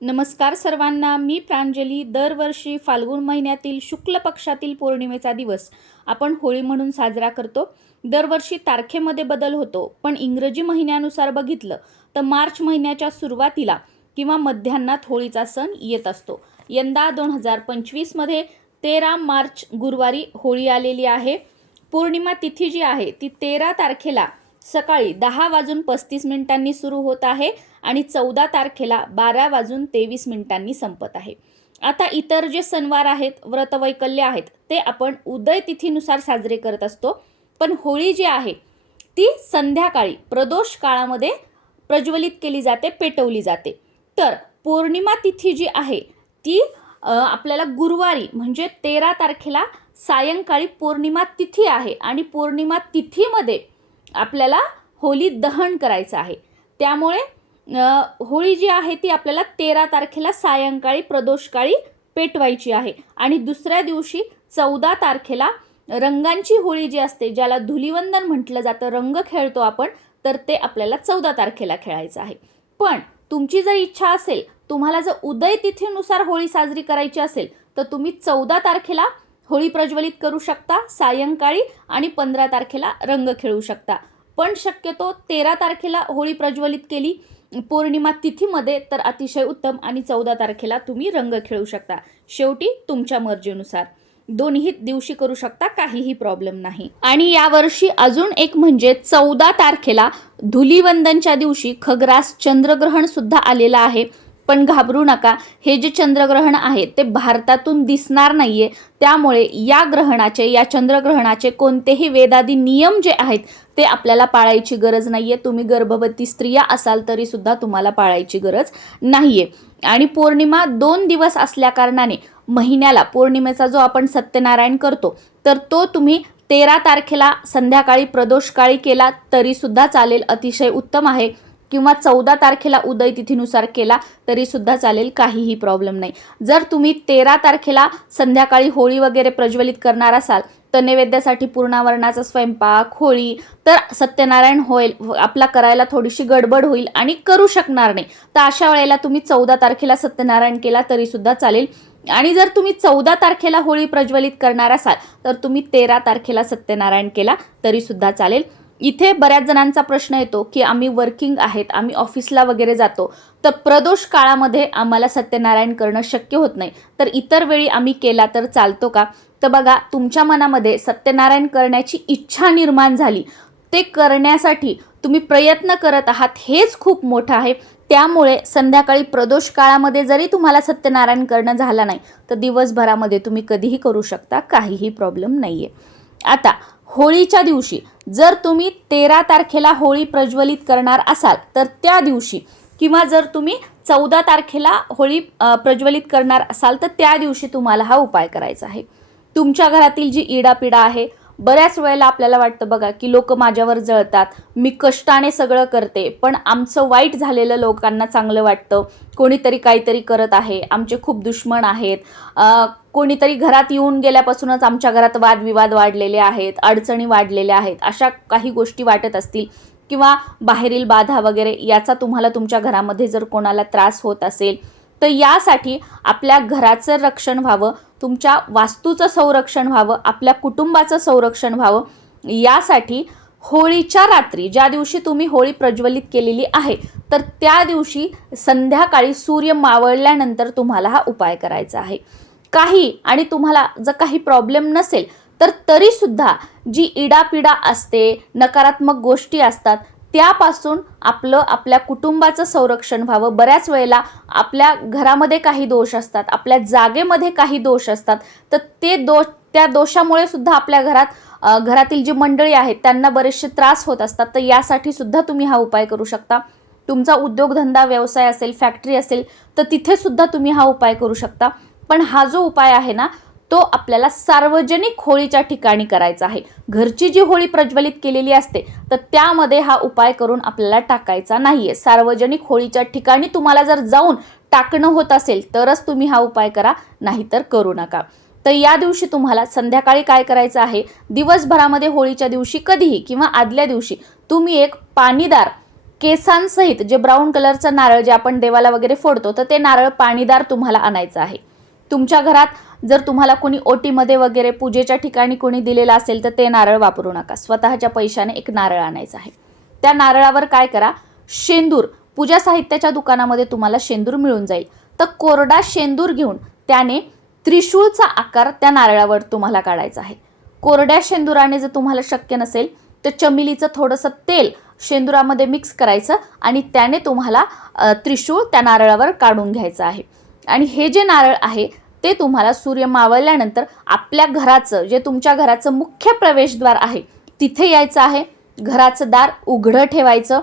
नमस्कार सर्वांना मी प्रांजली. दरवर्षी फाल्गुन महिन्यातील शुक्ल पक्षातील पौर्णिमेचा दिवस आपण होळी म्हणून साजरा करतो. दरवर्षी तारखेमध्ये बदल होतो पण इंग्रजी महिन्यानुसार बघितलं तर मार्च महिन्याच्या सुरुवातीला किंवा मध्यान्हात होळीचा सण येत असतो. यंदा दोन हजार पंचवीसमध्ये तेरा मार्च गुरुवारी होळी आलेली आहे. पौर्णिमा तिथी जी आहे ती तेरा तारखेला सकाळी दहा वाजून पस्तीस मिनिटांनी सुरू होत आहे आणि चौदा तारखेला बारा वाजून तेवीस मिनिटांनी संपत आहे. आता इतर जे सणवार आहेत व्रतवैकल्य आहेत ते आपण उदय तिथीनुसार साजरे करत असतो. पण होळी जी आहे ती संध्याकाळी प्रदोष काळामध्ये प्रज्वलित केली जाते पेटवली जाते. तर पौर्णिमा तिथी जी आहे ती आपल्याला गुरुवारी म्हणजे तेरा तारखेला सायंकाळी पौर्णिमा तिथी आहे आणि पौर्णिमा तिथीमध्ये आपल्याला होली दहन करायचं आहे. त्यामुळे होळी जी आहे ती आपल्याला तेरा तारखेला सायंकाळी प्रदोषकाळी पेटवायची आहे. आणि दुसऱ्या दिवशी चौदा तारखेला रंगांची होळी जी असते ज्याला धुलिवंदन म्हटलं जातं रंग खेळतो आपण तर ते आपल्याला चौदा तारखेला खेळायचं आहे. पण तुमची जर इच्छा असेल तुम्हाला जर उदय तिथीनुसार होळी साजरी करायची असेल तर तुम्ही चौदा तारखेला होळी प्रज्वलित करू शकता सायंकाळी आणि पंधरा तारखेला रंग खेळू शकता. पण शक्यतो तेरा तारखेला होळी प्रज्वलित केली पौर्णिमा तिथीमध्ये तर अतिशय उत्तम आणि चौदा तारखेला तुम्ही रंग खेळू शकता. शेवटी तुमच्या मर्जीनुसार. दोन्ही दिवशी करू शकता काहीही प्रॉब्लेम नाही. आणि यावर्षी अजून एक म्हणजे चौदा तारखेला धुलीवंदनच्या दिवशी खग्रास चंद्रग्रहण सुद्धा आलेलं आहे. पण घाबरू नका. हे जे चंद्रग्रहण आहे ते भारतातून दिसणार नाहीये. त्यामुळे या ग्रहणाचे या चंद्रग्रहणाचे कोणतेही वेदादी नियम जे आहेत ते आपल्याला पाळायची गरज नाहीये. तुम्ही गर्भवती स्त्रिया असाल तरी सुद्धा तुम्हाला पाळायची गरज नाहीये. आणि पौर्णिमा दोन दिवस असल्या कारणाने महिन्याला पौर्णिमेचा जो आपण सत्यनारायण करतो तर तो तुम्ही तेरा तारखेला संध्याकाळी प्रदोषकाळी केला तरीसुद्धा चालेल. अतिशय उत्तम आहे. किंवा चौदा तारखेला उदय तिथीनुसार केला तरी सुद्धा चालेल काहीही प्रॉब्लेम नाही. जर तुम्ही तेरा तारखेला संध्याकाळी होळी वगैरे प्रज्वलित करणार असाल तर नैवेद्यासाठी पूर्णावरणाचा स्वयंपाक होळी तर सत्यनारायण होईल आपला करायला थोडीशी गडबड होईल आणि करू शकणार नाही. तर अशा वेळेला तुम्ही चौदा तारखेला सत्यनारायण केला तरी सुद्धा चालेल. आणि जर तुम्ही चौदा तारखेला होळी प्रज्वलित करणार असाल तर तुम्ही तेरा तारखेला सत्यनारायण केला तरी सुद्धा चालेल. इथे बऱ्याच जणांचा प्रश्न येतो की आम्ही वर्किंग आहेत आम्ही ऑफिसला वगैरे जातो तर प्रदोष काळामध्ये आम्हाला सत्यनारायण करणं शक्य होत नाही. तर इतर वेळी आम्ही केला तर चालतो का? तर बघा तुमच्या मनामध्ये सत्यनारायण करण्याची इच्छा निर्माण झाली. ते करण्यासाठी तुम्ही प्रयत्न करत आहात हेच खूप मोठं आहे. त्यामुळे संध्याकाळी प्रदोष काळामध्ये जरी तुम्हाला सत्यनारायण करणं झालं नाही तर दिवसभरामध्ये तुम्ही कधीही करू शकता काहीही प्रॉब्लेम नाही आहे आता होळीच्या दिवशी. जर तुम्ही तेरा तारखेला होळी प्रज्वलित करणार असाल तर त्या दिवशी किंवा जर तुम्ही चौदा तारखेला होळी प्रज्वलित करणार असाल तर त्या दिवशी तुम्हाला हा उपाय करायचा आहे. तुमच्या घरातील जी इडापिडा आहे बऱ्याच वेळेला आपल्याला वाटतं बघा की लोक माझ्यावर जळतात. मी कष्टाने सगळं करते. पण आमचं वाईट झालेलं लोकांना चांगलं वाटतं. कोणीतरी काहीतरी करत आहे. आमचे खूप दुश्मन आहेत. कोणीतरी घरात येऊन गेल्यापासूनच आमच्या घरात वादविवाद वाढलेले आहेत अडचणी वाढलेल्या आहेत. अशा काही गोष्टी वाटत असतील किंवा बाहेरील बाधा वगैरे याचा तुम्हाला तुमच्या घरामध्ये जर कोणाला त्रास होत असेल तर यासाठी आपल्या घराचं रक्षण व्हावं. तुमच्या वास्तूचं संरक्षण व्हावं आपल्या कुटुंबाचं संरक्षण व्हावं यासाठी होळीच्या रात्री ज्या दिवशी तुम्ही होळी प्रज्वलित केलेली आहे तर त्या दिवशी संध्याकाळी सूर्य मावळल्यानंतर तुम्हाला हा उपाय करायचा आहे. काही आणि तुम्हाला जर काही प्रॉब्लेम नसेल तर तरीसुद्धा जी इडापिडा असते नकारात्मक गोष्टी असतात त्यापासून आपलं आपल्या कुटुंबाचं संरक्षण व्हावं. बऱ्याच वेळेला आपल्या घरामध्ये काही दोष असतात आपल्या जागेमध्ये काही दोष असतात. तर ते दोष त्या दोषामुळे सुद्धा आपल्या घरात घरातील जी मंडळी आहेत त्यांना बरेचसे त्रास होत असतात. तर यासाठी सुद्धा तुम्ही हा उपाय करू शकता. तुमचा उद्योगधंदा व्यवसाय असेल फॅक्टरी असेल तर तिथे सुद्धा तुम्ही हा उपाय करू शकता. पण हा जो उपाय आहे ना तो आपल्याला सार्वजनिक होळीच्या ठिकाणी करायचा आहे. घरची जी होळी प्रज्वलित केलेली असते तर त्यामध्ये हा उपाय करून आपल्याला टाकायचा नाहीये. सार्वजनिक होळीच्या ठिकाणी तुम्हाला जर जाऊन टाकणं होत असेल तरच तुम्ही हा उपाय करा नाहीतर करू नका. तर या दिवशी तुम्हाला संध्याकाळी काय करायचं आहे? दिवसभरामध्ये होळीच्या दिवशी कधीही किंवा आदल्या दिवशी तुम्ही एक पाणीदार केसांसहित जे ब्राऊन कलरचं नारळ जे आपण देवाला वगैरे फोडतो तर ते नारळ पाणीदार तुम्हाला आणायचं आहे. तुमच्या घरात जर तुम्हाला कोणी ओटीमध्ये वगैरे पूजेच्या ठिकाणी कोणी दिलेलं असेल तर ते नारळ वापरू नका. स्वतःच्या पैशाने एक नारळ आणायचं आहे. त्या नारळावर काय करा शेंदूर पूजा साहित्याच्या दुकानामध्ये तुम्हाला शेंदूर मिळून जाईल. तर कोरडा शेंदूर घेऊन त्याने त्रिशूळचा आकार त्या नारळावर तुम्हाला काढायचा आहे. कोरड्या शेंदुराने जर तुम्हाला शक्य नसेल तर चमिलीचं थोडंसं तेल शेंदुरामध्ये मिक्स करायचं आणि त्याने तुम्हाला त्रिशूळ त्या नारळावर काढून घ्यायचं आहे. आणि हे जे नारळ आहे ते तुम्हाला सूर्य मावळल्यानंतर आपल्या घराचं जे तुमच्या घराचं मुख्य प्रवेशद्वार आहे तिथे यायचं आहे. घराचं दार उघडं ठेवायचं.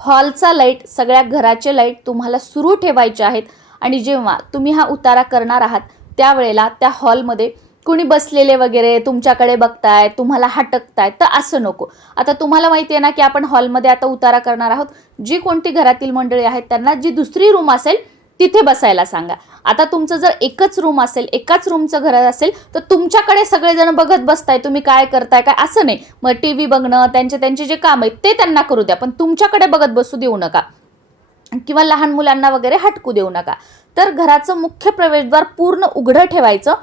हॉलचा लाइट सगळ्या घराचे लाइट तुम्हाला सुरू ठेवायचे आहेत. आणि जेव्हा तुम्ही हा उतारा करणार आहात त्यावेळेला त्या हॉलमध्ये कुणी बसलेले वगैरे तुमच्याकडे बघताय तुम्हाला हटकताय तर असं नको. आता तुम्हाला माहिती आहे ना की आपण हॉलमध्ये आता उतारा करणार आहोत. जी कोणती घरातील मंडळी आहेत त्यांना जी दुसरी रूम असेल तिथे बसायला सांगा. आता तुमचं जर एकच रूम असेल एकाच रूमचं घर असेल तर तुमच्याकडे सगळेजण बघत बसताय तुम्ही काय करताय काय असं नाही. मग टी व्ही बघणं त्यांचे त्यांचे जे काम आहेत ते त्यांना करू द्या पण तुमच्याकडे बघत बसू देऊ नका. किंवा लहान मुलांना वगैरे हटकू देऊ नका. तर घराचं मुख्य प्रवेशद्वार पूर्ण उघडं ठेवायचं.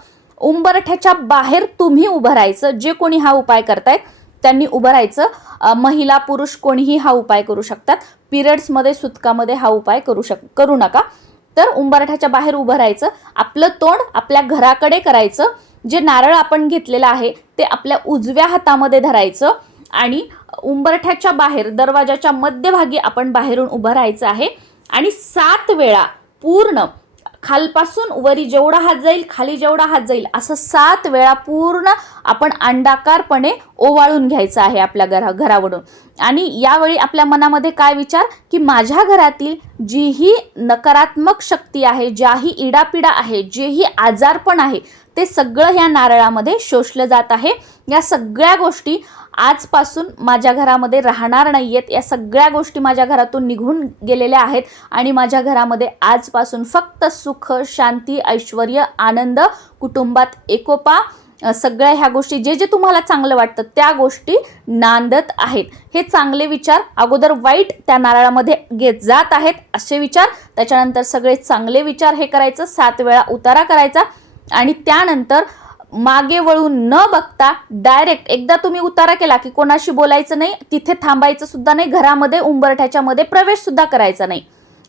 उंबरठ्याच्या बाहेर तुम्ही उभं राहायचं. जे कोणी हा उपाय करतायत त्यांनी उभं राहायचं. महिला पुरुष कोणीही हा उपाय करू शकतात. पिरियड्समध्ये सुतकामध्ये हा उपाय करू शक करू नका. तर उंबरठ्याच्या बाहेर उभं राहायचं. आपलं तोंड आपल्या घराकडे करायचं. जे नारळ आपण घेतलेलं आहे ते आपल्या उजव्या हातामध्ये धरायचं. आणि उंबरठ्याच्या बाहेर दरवाजाच्या मध्यभागी आपण बाहेरून उभं राहायचं आहे. आणि सात वेळा पूर्ण खालपासून वरी जेवढा हात जाईल खाली जेवढा हात जाईल असं सात वेळा पूर्ण आपण अंडाकारपणे ओवाळून घ्यायचं आहे आपल्या घरा घरावरून. आणि यावेळी आपल्या मनामध्ये काय विचार? की माझ्या घरातील जीही नकारात्मक शक्ती आहे ज्याही इडापिडा आहे जेही आजारपण आहे ते सगळं ह्या नारळामध्ये शोषलं जात आहे. या सगळ्या गोष्टी आजपासून माझ्या घरामध्ये राहणार नाही आहेत या सगळ्या गोष्टी माझ्या घरातून निघून गेलेल्या आहेत आणि माझ्या घरामध्ये आजपासून फक्त सुख शांती ऐश्वर आनंद कुटुंबात एकोपा सगळ्या ह्या गोष्टी जे जे तुम्हाला चांगलं वाटतं त्या गोष्टी नांदत आहेत. हे चांगले विचार अगोदर वाईट त्या नारळामध्ये घेत जात आहेत असे विचार. त्याच्यानंतर सगळे चांगले विचार हे करायचं सात वेळा उतारा करायचा आणि त्यानंतर मागे वळून न बघता डायरेक्ट एकदा तुम्ही उतारा केला की कोणाशी बोलायचं नाही तिथे थांबायचं सुद्धा नाही घरामध्ये उंबरठ्याच्या मध्ये प्रवेश सुद्धा करायचा नाही.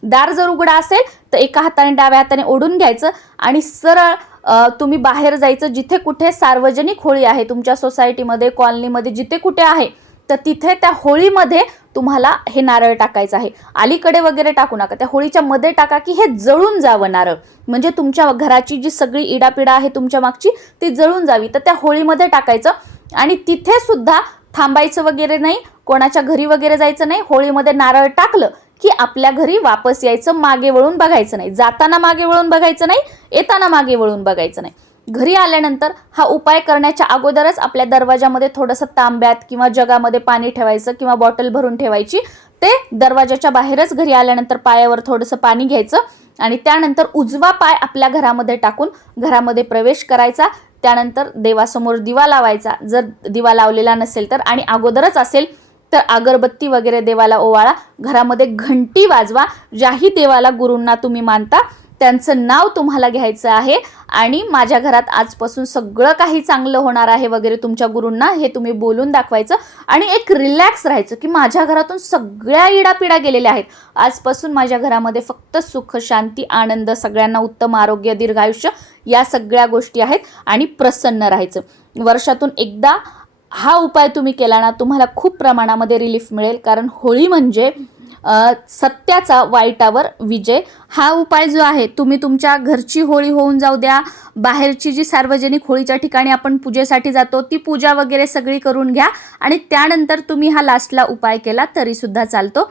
दार जर उघडा असेल तर एका हाताने डाव्या हाताने ओढून घ्यायचं आणि सरळ तुम्ही बाहेर जायचं जिथे कुठे सार्वजनिक होळी आहे तुमच्या सोसायटीमध्ये कॉलनीमध्ये जिथे कुठे आहे तर तिथे त्या होळीमध्ये तुम्हाला हे नारळ टाकायचं आहे. अलीकडे वगैरे टाकू नका. त्या होळीच्या मध्ये टाका की हे जळून जावं नारळ. म्हणजे तुमच्या घराची जी सगळी इडापिडा आहे तुमच्या मागची ती जळून जावी. तर त्या होळीमध्ये टाकायचं. आणि तिथे सुद्धा थांबायचं वगैरे नाही. कोणाच्या घरी वगैरे जायचं नाही. होळीमध्ये नारळ टाकलं की आपल्या घरी वापस यायचं. मागे वळून बघायचं नाही. जाताना मागे वळून बघायचं नाही. येताना मागे वळून बघायचं नाही. घरी आल्यानंतर हा उपाय करण्याच्या अगोदरच आपल्या दरवाजामध्ये थोडंसं तांब्यात किंवा जगामध्ये पाणी ठेवायचं किंवा बॉटल भरून ठेवायची. ते दरवाजाच्या बाहेरच घरी आल्यानंतर पायावर थोडंसं पाणी घ्यायचं आणि त्यानंतर उजवा पाय आपल्या घरामध्ये टाकून घरामध्ये प्रवेश करायचा. त्यानंतर देवासमोर दिवा लावायचा. जर दिवा लावलेला नसेल तर आणि अगोदरच असेल तर अगरबत्ती वगैरे देवाला ओवाळा. घरामध्ये घंटी वाजवा. ज्याही देवाला गुरूंना तुम्ही मानता त्यांचं नाव तुम्हाला घ्यायचं आहे आणि माझ्या घरात आजपासून सगळं काही चांगलं होणार आहे वगैरे तुमच्या गुरूंना हे तुम्ही बोलून दाखवायचं आणि एक रिलॅक्स राहायचं की माझ्या घरातून सगळ्या इडापिडा गेलेल्या आहेत. आजपासून माझ्या घरामध्ये फक्त सुख शांती आनंद सगळ्यांना उत्तम आरोग्य दीर्घायुष्य या सगळ्या गोष्टी आहेत आणि प्रसन्न राहायचं. वर्षातून एकदा हा उपाय तुम्ही केला ना तुम्हाला खूप प्रमाणामध्ये रिलीफ मिळेल. कारण होळी म्हणजे सत्याचा वाईटावर विजय. हा उपाय जो आहे तुम्ही तुमच्या घरची होळी होऊन जाऊ द्या. बाहेरची जी सार्वजनिक होळीच्या ठिकाणी आपण पूजेसाठी जातो ती पूजा वगैरे सगळी करून घ्या. आणि त्यानंतर तुम्ही हा लास्टला उपाय केला तरी सुद्धा चालतो.